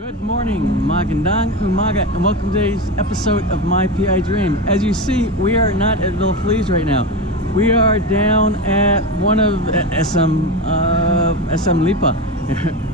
Good morning, magandang umaga, and welcome to today's episode of My PI Dream. As you see, we are not at Villa Feliz right now. We are down at one of SM Lipa.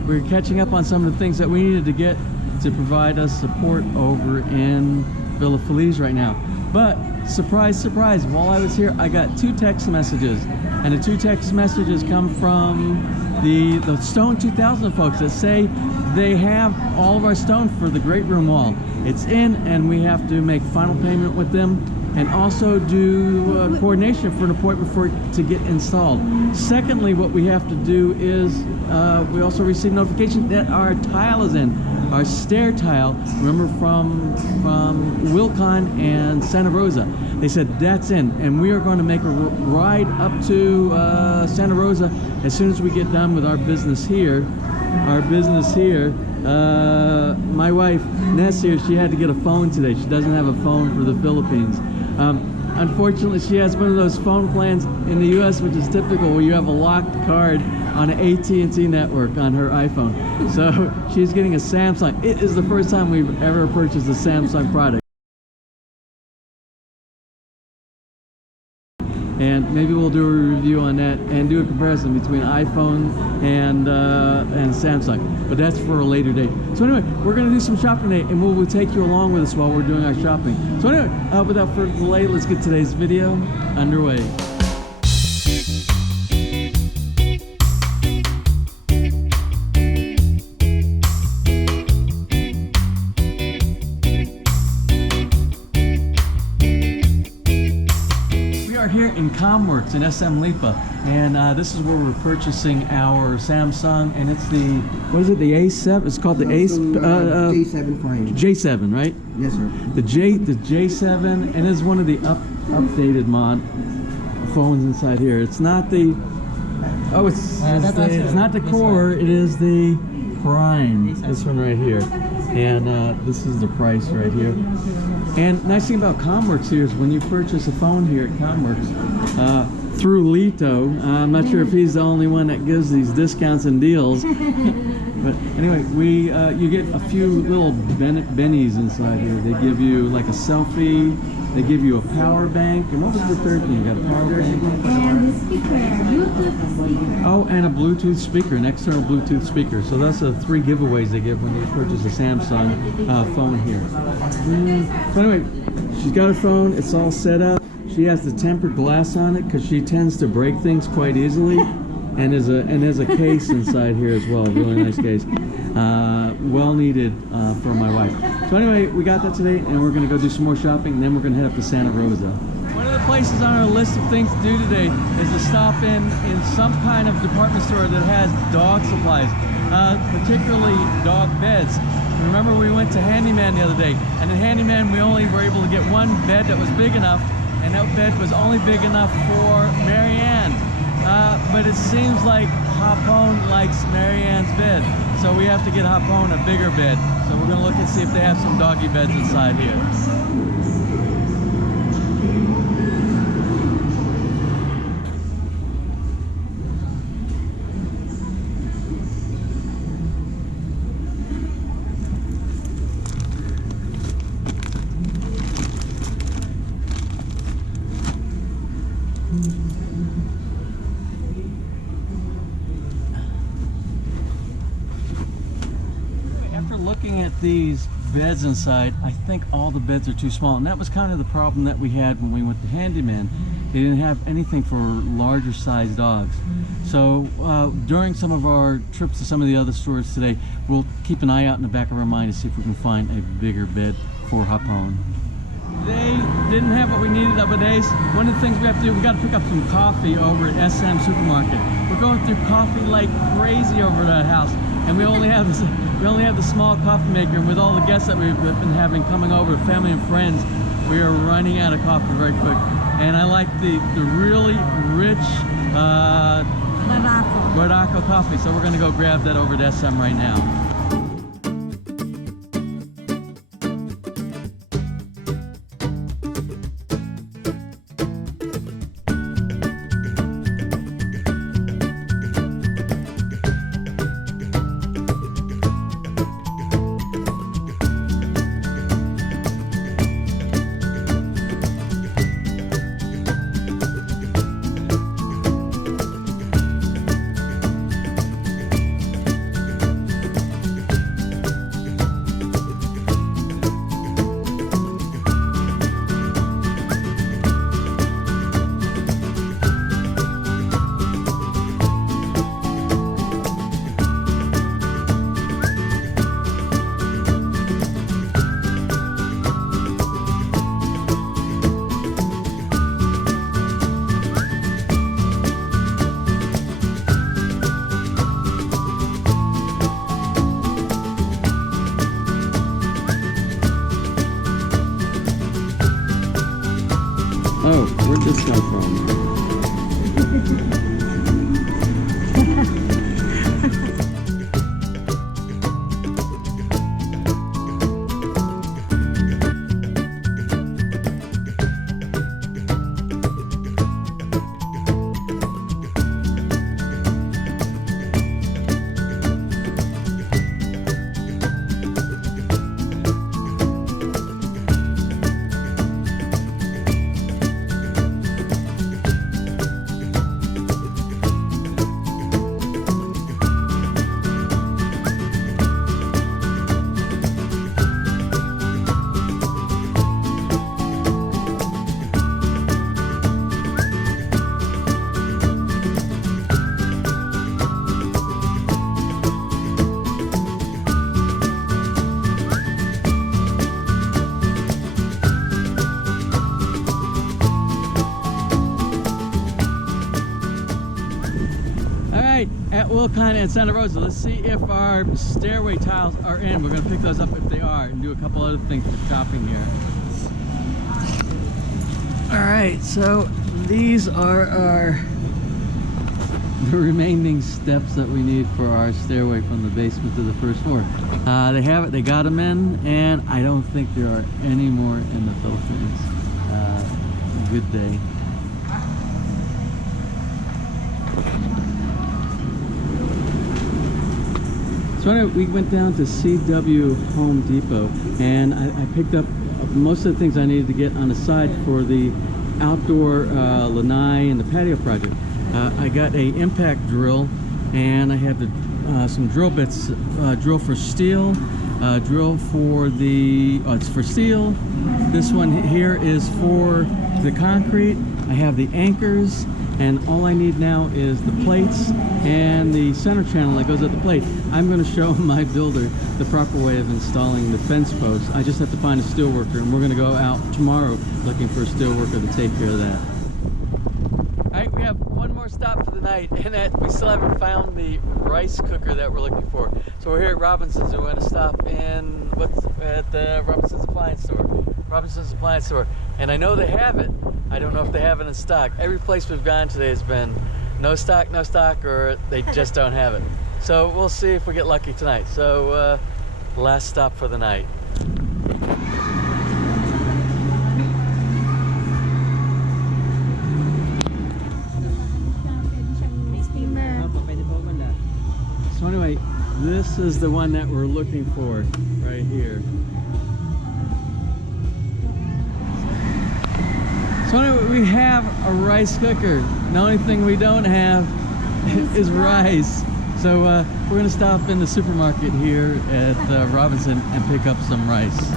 We're catching up on some of the things that we needed to get to provide us support over in Villa Feliz right now. But surprise, surprise, while I was here, I got two text messages, and the two text messages come from the Stone 2000 folks that say they have all of our stone for the great room wall. It's in, and we have to make final payment with them and also do coordination for an appointment for it to get installed. Secondly, what we have to do is we also received notification that our tile is in, our stair tile, remember from Wilcon and Santa Rosa. They said that's in, and we are going to make a ride up to Santa Rosa as soon as we get done with our business here. My wife Ness here, she had to get a phone today. She doesn't have a phone for the Philippines. Unfortunately, she has one of those phone plans in the US, which is typical, where you have a locked card on an AT&T network on her iPhone. So she's getting a Samsung. It is the first time we've ever purchased a Samsung product. And maybe we'll do a review on that and do a comparison between iPhone and Samsung, but that's for a later date. So anyway, we're going to do some shopping today, and we'll take you along with us while we're doing our shopping. So anyway, without further delay, let's get today's video underway. Here in Comworks in SM Lipa, and this is where we're purchasing our Samsung, and it's the, what is it, the A7? It's called the J7 Prime. J7, right? Yes, sir. The J7, and it's one of the updated phones inside here. It's not the it's not the Core. It is the Prime. This one right here, and this is the price right here. And nice thing about Comworks here is when you purchase a phone here at Comworks through Lito, I'm not sure if he's the only one that gives these discounts and deals, but anyway, you get a few little bennies inside here. They give you like a selfie, they give you a power bank, and what was the third thing? You got a power bank? And the speaker, Bluetooth speaker. Oh, and a Bluetooth speaker, an external Bluetooth speaker. So that's the three giveaways they give when you purchase a Samsung phone here. So anyway, she's got her phone, it's all set up. She has the tempered glass on it because she tends to break things quite easily. And there's a case inside here as well, a really nice case. Well needed for my wife. So anyway, we got that today, and we're going to go do some more shopping, and then we're going to head up to Santa Rosa. One of the places on our list of things to do today is to stop in some kind of department store that has dog supplies, particularly dog beds. Remember, we went to Handyman the other day, and in Handyman we only were able to get one bed that was big enough, and that bed was only big enough for Marianne. But it seems like Hapon likes Marianne's bed, so we have to get Hapon a bigger bed. So we're going to look and see if they have some doggy beds inside here. Looking at these beds inside, I think all the beds are too small, and that was kind of the problem that we had when we went to Handyman. They didn't have anything for larger sized dogs. So during some of our trips to some of the other stores today, we'll keep an eye out in the back of our mind to see if we can find a bigger bed for Hapon. They didn't have what we needed other days. One of the things we have to do, we got to pick up some coffee over at SM Supermarket. We're going through coffee like crazy over at that house, and we only have the small coffee maker, and with all the guests that we've been having coming over, family and friends, we are running out of coffee very quick. And I like the really rich Barako coffee, so we're going to go grab that over at SM right now. Oh, where'd this come from? At Wilcon and Santa Rosa, let's see if our stairway tiles are in. We're going to pick those up if they are and do a couple other things for shopping here. Alright, so these are the remaining steps that we need for our stairway from the basement to the first floor. They have it, they got them in, and I don't think there are any more in the Philippines. Good day. So anyway, we went down to CW Home Depot, and I picked up most of the things I needed to get on the side for the outdoor lanai and the patio project. I got a impact drill, and I have some drill bits, drill for steel, drill for the, it's for steel. This one here is for the concrete. I have the anchors, and all I need now is the plates and the center channel that goes at the plate. I'm going to show my builder the proper way of installing the fence posts. I just have to find a steel worker, and we're going to go out tomorrow looking for a steel worker to take care of that. Alright, we have one more stop for the night, and that we still haven't found the rice cooker that we're looking for. So we're here at Robinson's, and we're going to stop in at the Robinson's Appliance Store. Robinson's Appliance Store. And I know they have it. I don't know if they have it in stock. Every place we've gone today has been no stock, or they just don't have it. So we'll see if we get lucky tonight. So last stop for the night. So anyway, this is the one that we're looking for right here. So anyway, we have a rice cooker. The only thing we don't have is rice. So we're going to stop in the supermarket here at Robinson and pick up some rice.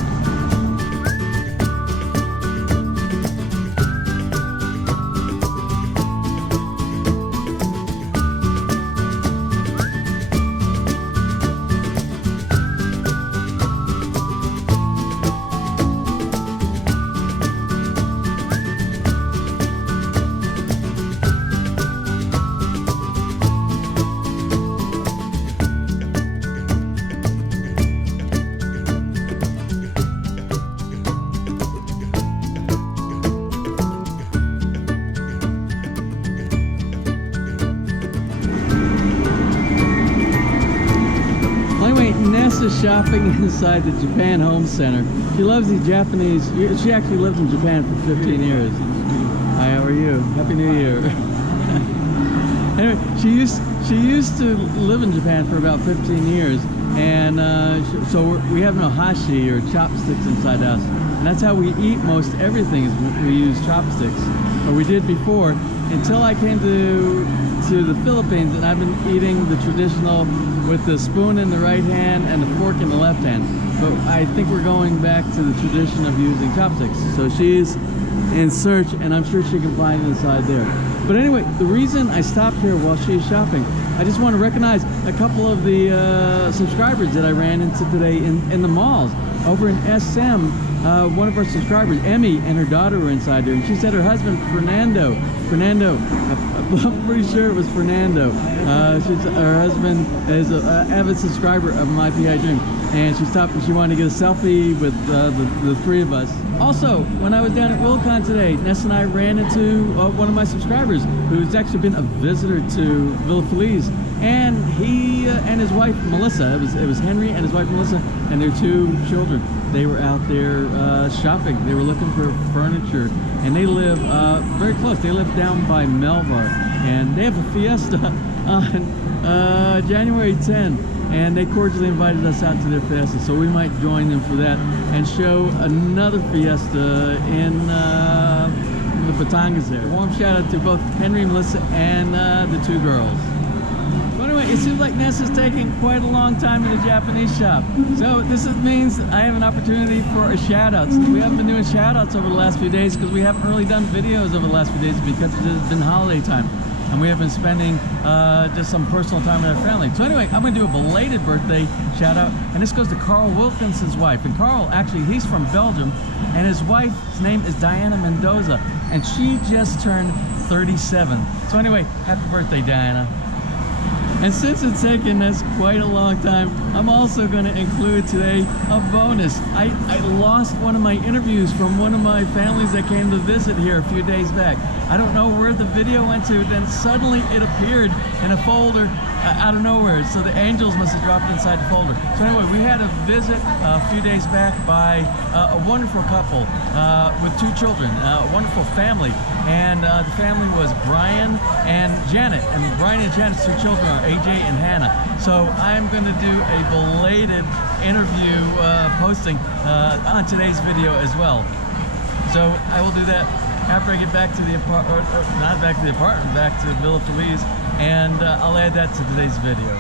Ness is shopping inside the Japan Home Center. She loves the Japanese. She actually lived in Japan for 15 years. Hi, how are you? Happy New Year. Anyway, she used to live in Japan for about 15 years, and so we have no hashi or chopsticks inside the house, and that's how we eat most everything. Is we use chopsticks, or we did before, until I came to the Philippines, and I've been eating the traditional with the spoon in the right hand and the fork in the left hand. But I think we're going back to the tradition of using chopsticks. So she's in search, and I'm sure she can find it inside there. But anyway, the reason I stopped here while she's shopping, I just want to recognize a couple of the subscribers that I ran into today in the malls. Over in SM, one of our subscribers, Emmy, and her daughter were inside there, and she said her husband, Fernando, I'm pretty sure it was Fernando. Her husband is an avid subscriber of My PI Dream. and she stopped and she wanted to get a selfie with the three of us. Also, when I was down at Wilcon today, Ness and I ran into one of my subscribers who's actually been a visitor to Villa Feliz, and he and his wife Melissa, it was Henry and his wife Melissa and their two children. They were out there shopping. They were looking for furniture, and they live very close. They live down by Melvar, and they have a fiesta on January 10th. And they cordially invited us out to their fiesta, so we might join them for that and show another fiesta in the Batangas there. A warm shout out to both Henry, Melissa, and the two girls. So anyway, it seems like Ness is taking quite a long time in the Japanese shop. So this means I have an opportunity for a shout out. We haven't been doing shout outs over the last few days because we haven't really done videos over the last few days because it has been holiday time. And we have been spending just some personal time with our family. So anyway, I'm going to do a belated birthday shout out, and this goes to Carl Wilkinson's wife. And Carl, actually, he's from Belgium, and his wife's name is Diana Mendoza, and she just turned 37. So anyway, happy birthday, Diana. And since it's taken us quite a long time, I'm also going to include today a bonus. I lost one of my interviews from one of my families that came to visit here a few days back. I don't know where the video went to, then suddenly it appeared in a folder out of nowhere. So the angels must have dropped inside the folder. So anyway, we had a visit a few days back by a wonderful couple with two children, a wonderful family. And the family was Brian and Janet. And Brian and Janet's two children are AJ and Hannah. So I'm going to do a belated interview posting on today's video as well. So I will do that after I get back to the apartment, not back to the apartment, back to Villa Feliz, and I'll add that to today's video.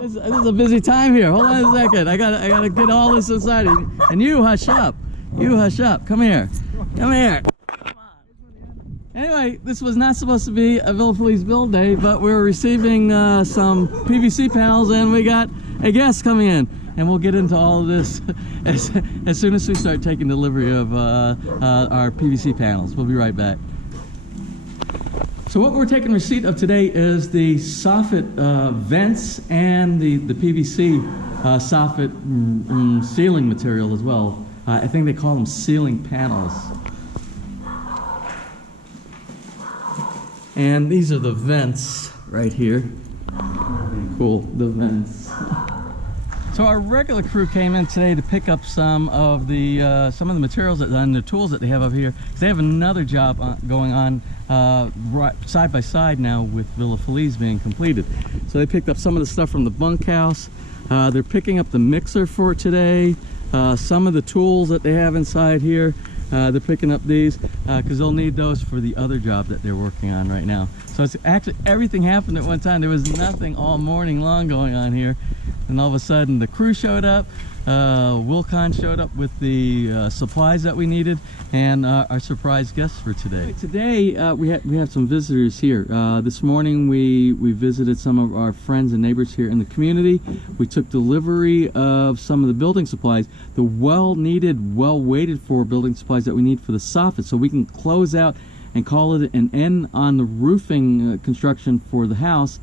This is a busy time here. Hold on a second. I gotta get all this inside. And you hush up. You hush up. Come here. Come here. Come on. Anyway, this was not supposed to be a Villa Feliz build day, but we're receiving some PVC panels, and we got a guest coming in. And we'll get into all of this as soon as we start taking delivery of our PVC panels. We'll be right back. So what we're taking receipt of today is the soffit vents and the PVC soffit ceiling material as well. I think they call them ceiling panels. And these are the vents right here. Cool, the vents. So our regular crew came in today to pick up some of the materials and the tools that they have up here. They have another job going on right side by side now with Villa Feliz being completed. So they picked up some of the stuff from the bunkhouse. They're picking up the mixer for today. Some of the tools that they have inside here. They're picking up these because they'll need those for the other job that they're working on right now. So it's actually everything happened at one time. There was nothing all morning long going on here. And all of a sudden the crew showed up, Wilcon showed up with the supplies that we needed, and our surprise guests for today. Today we have some visitors here. This morning we visited some of our friends and neighbors here in the community. We took delivery of some of the building supplies, the well-needed, well-waited for building supplies that we need for the soffit, so we can close out and call it an end on the roofing construction for the house.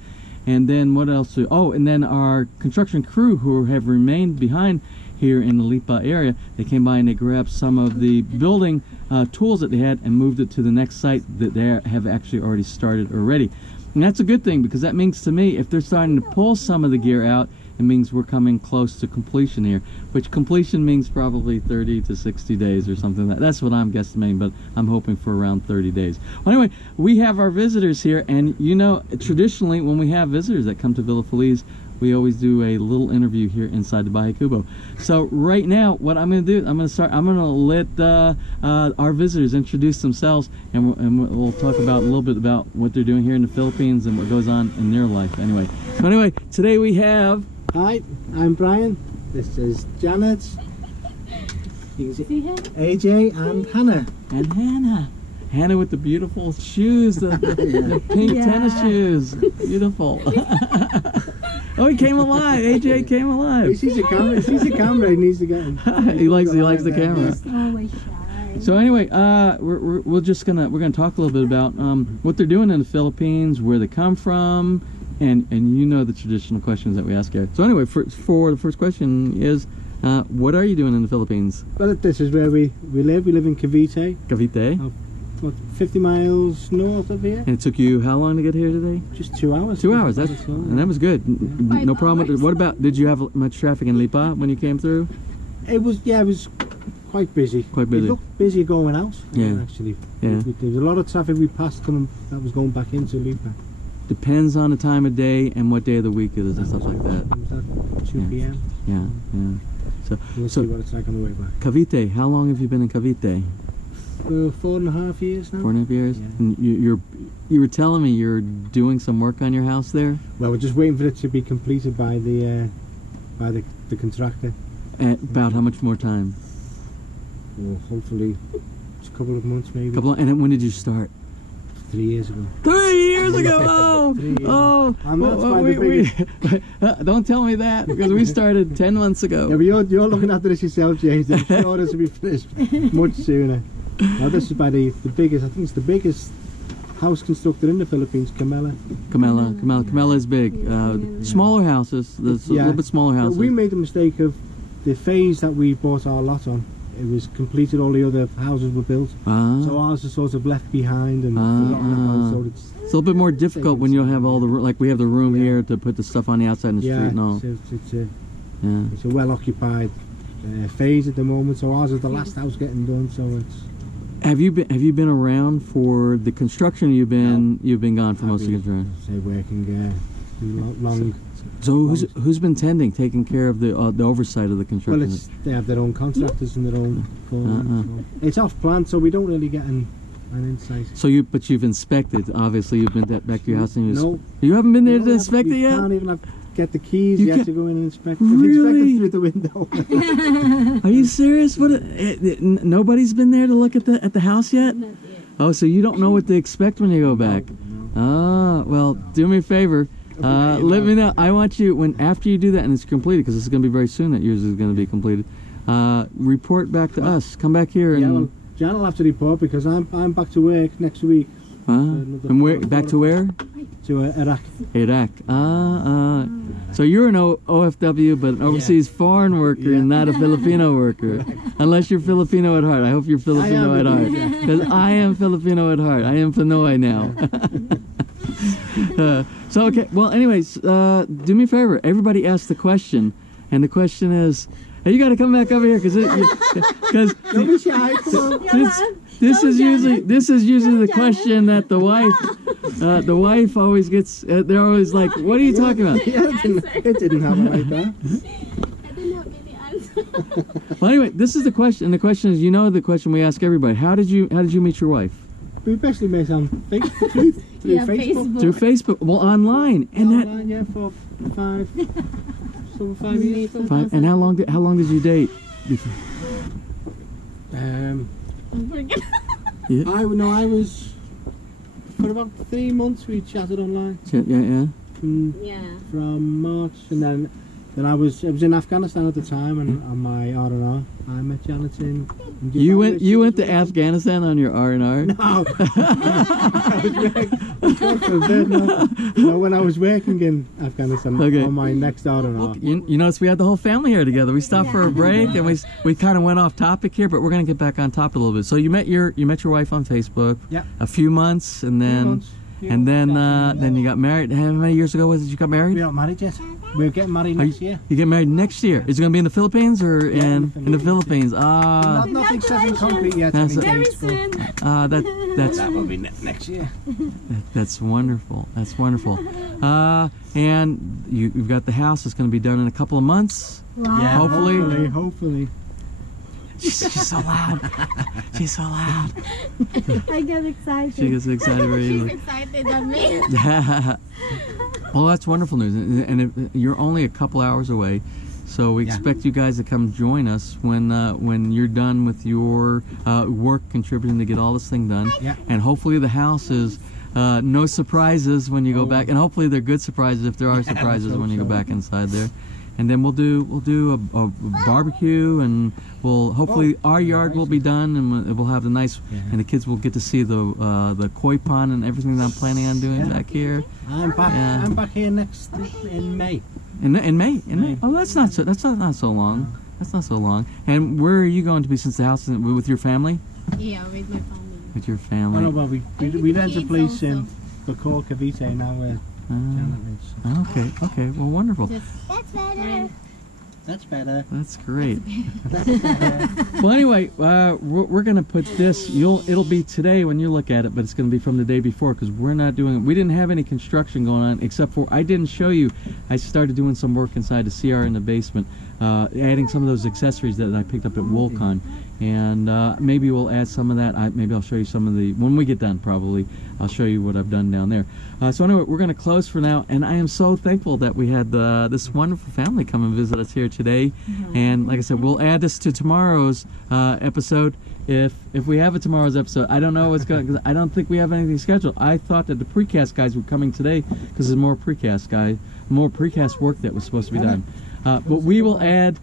And then what else? Oh, and then our construction crew who have remained behind here in the Lipa area, they came by and they grabbed some of the building tools that they had and moved it to the next site that they have actually already started already. And that's a good thing, because that means to me, if they're starting to pull some of the gear out, it means we're coming close to completion here, which completion means probably 30 to 60 days or something. That's what I'm guesstimating, but I'm hoping for around 30 days. Well, anyway, we have our visitors here, and you know, traditionally when we have visitors that come to Villa Feliz, we always do a little interview here inside the Bahay Kubo. So right now, what I'm going to do, I'm going to let our visitors introduce themselves, and we'll talk about a little bit about what they're doing here in the Philippines and what goes on in their life. Anyway, today we have... Hi, I'm Brian. This is Janet. You can see AJ and Hannah. And Hannah. Hannah with the beautiful shoes, the pink tennis shoes. Beautiful. Oh, he came alive. AJ came alive. He sees a camera. He sees a camera. He needs to get him. he likes the camera. He's always shy. So anyway, we're gonna talk a little bit about what they're doing in the Philippines, where they come from, And you know the traditional questions that we ask here. So anyway, for the first question is, what are you doing in the Philippines? Well, this is where we live. We live in Cavite. Cavite. What, 50 miles north of here? And it took you how long to get here today? Just 2 hours. 2 hours. And that was good. No problem. What about? Did you have much traffic in Lipa when you came through? It was quite busy. Quite busy. It looked busy going out. Yeah. Actually. Yeah. There was a lot of traffic we passed coming that was going back into Lipa. Depends on the time of day and what day of the week it is and stuff like that. It was at 2 p.m. Yeah. We'll see what it's like on the way back. Cavite. How long have you been in Cavite? 4.5 years now. 4.5 years. Yeah. And you were telling me you're doing some work on your house there. Well, we're just waiting for it to be completed by the contractor. At about how much more time? Well, hopefully, just a couple of months maybe. And then when did you start? 3 years ago. 3 years ago. Oh, 3 years. oh. And that's why the biggest... Don't tell me that, because we started 10 months ago. Yeah, but you're looking after this yourself, James. I'm sure this will be finished much sooner. Now this is by the biggest, I think it's the biggest house constructor in the Philippines, Camela is big. Smaller houses, there's a little bit smaller houses. We made the mistake of the phase that we bought our lot on. It was completed, all the other houses were built. So ours is sort of left behind and forgotten about, so it's a little bit more difficult when you don't have all the, like we have the room here to put the stuff on the outside in the street and all. It's a well-occupied phase at the moment, so ours is the last house getting done, so it's... Have you been around for the construction? You've been gone for most of the construction. Say working long. So who's been taking care of the oversight of the construction? Well, they have their own contractors and their own foremen. So it's off plan, so we don't really get an insight. So but you've inspected. Obviously, you've been back to your house and you haven't been there to inspect it yet. Can't even get the keys. You have to go in and inspect. Really? Inspect it through the window. Are you serious? What? Nobody's been there to look at the house yet? Not yet. Oh, so you don't know what to expect when you go back? Ah, well, do me a favor. Let me know. I want you after you do that and it's completed, because this is going to be very soon that yours is going to be completed. Report back to us. Come back here and. Well, Jan will have to report because I'm back to work next week. And where? Back to where? To Iraq. Iraq. So you're an OFW, but an overseas foreign worker and not a Filipino worker. Unless you're Filipino at heart. I hope you're Filipino at heart. Because I am Filipino at heart. I am Pinoy now. So, okay. Well, anyways, do me a favor. Everybody asked the question. And the question is, hey, you got to come back over here because Don't be shy. Come on. this is usually the question that the wife always gets. They're always like, "What are you talking about?" Yeah, it didn't happen like that. I don't have any answer. Well, anyway, this is the question. And the question is, the question we ask everybody: How did you meet your wife? We basically met on Facebook. Through Facebook. Through Facebook. Well, online. And online, yeah, for 5 years. 5. And how long did you date? Before? I was for about 3 months. We chatted online. Yeah. From March, and then I was in Afghanistan at the time, and on my R&R, I met Janet in Dubai. You went to Afghanistan on your R&R? No. No, when I was working in Afghanistan on my next R&R. You notice we had the whole family here together. We stopped for a break and we kind of went off topic here, but we're going to get back on topic a little bit. So you met your wife on Facebook. Yeah. A few months, and then then you got married. How many years ago was it you got married? We're not married yet. We're getting married next year. You get married next year. Is it going to be in the Philippines or in the Philippines? Nothing set in concrete yet. Very soon. That will be next year. That's wonderful. That's wonderful. And you've got the house. It's going to be done in a couple of months. Wow. Yeah, hopefully. She's so loud. She's so loud. I get excited. She gets excited very easily. She's excited than me. Well, that's wonderful news, and you're only a couple hours away, so we expect you guys to come join us when you're done with your work contributing to get all this thing done. Yeah. And hopefully the house is no surprises when you go back, and hopefully they're good surprises if there are surprises when you go back inside there. and then we'll do a barbecue, and we'll hopefully our yard will be done, and we'll have the nice, and the kids will get to see the koi pond and everything that I'm planning on doing back here. I'm back. Yeah. I'm back here next in May. In May. Oh, that's not so long. That's not so long. And where are you going to be, since the house is with your family? Yeah, with my family. With your Oh family. no, well we rent a kids place also. in the core Cavite now where Janet lives. Okay. Well, wonderful. That's better. That's better. That's great. Well, anyway, we're gonna put this. It'll be today when you look at it, but it's gonna be from the day before, because we're not doing. We didn't have any construction going on, except for I didn't show you. I started doing some work inside the CR in the basement, adding some of those accessories that I picked up at Woolcon, and maybe we'll add some of that. Maybe I'll show you some of the when we get done. Probably I'll show you what I've done down there. So anyway, we're gonna close for now, and I am so thankful that we had this wonderful family come and visit us here today. And like I said, we'll add this to tomorrow's episode if we have a tomorrow's episode. I don't know what's going, because I don't think we have anything scheduled. I thought that the precast guys were coming today, because there's more precast work that was supposed to be done. But we will add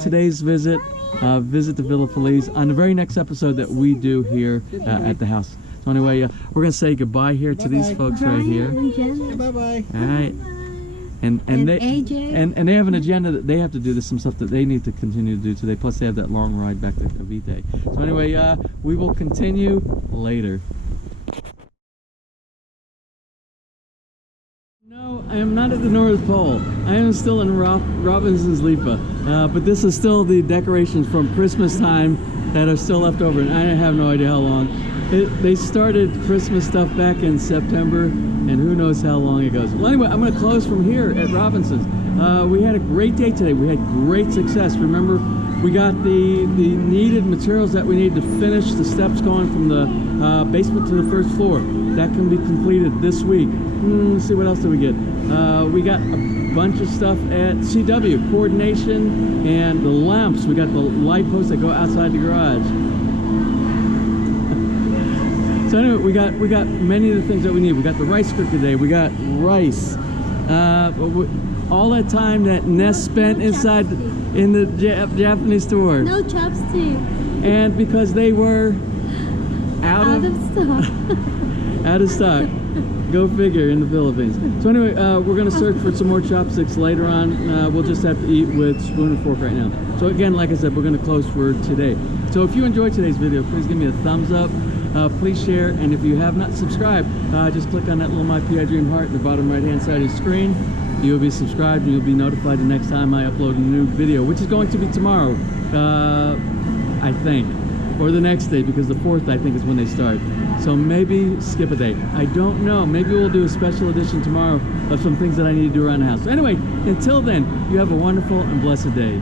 today's visit to Villa Feliz on the very next episode that we do here at the house. So anyway, we're gonna say goodbye here to these folks right here. Bye bye. All right. And they AJ. and they have an agenda that they have to do. Some stuff that they need to continue to do today. Plus they have that long ride back to Cavite. So anyway, we will continue later. No, I am not at the North Pole. I am still in Robinson's Lipa. But this is still the decorations from Christmas time that are still left over, and I have no idea how long. They started Christmas stuff back in September, and who knows how long it goes. Well, anyway, I'm going to close from here at Robinson's. We had a great day today. We had great success. Remember, we got the needed materials that we need to finish the steps going from the basement to the first floor. That can be completed this week. Let's see, what else did we get? We got a bunch of stuff at CW, coordination, and the lamps. We got the light posts that go outside the garage. So anyway, we got many of the things that we need. We got the rice cooker today. We got rice. All that time that Ness spent inside in the Japanese store. No chopstick. And because they were out of stock. out of stock. Go figure, in the Philippines. So anyway, we're going to search for some more chopsticks later on. We'll just have to eat with spoon and fork right now. So again, like I said, we're going to close for today. So if you enjoyed today's video, please give me a thumbs up. Please share, and if you have not subscribed, just click on that little My PI Dream heart in the bottom right hand side of the screen. You'll be subscribed, and you'll be notified the next time I upload a new video, which is going to be tomorrow, I think, or the next day, because the 4th I think is when they start. So maybe skip a day. I don't know. Maybe we'll do a special edition tomorrow of some things that I need to do around the house. So anyway, until then, you have a wonderful and blessed day.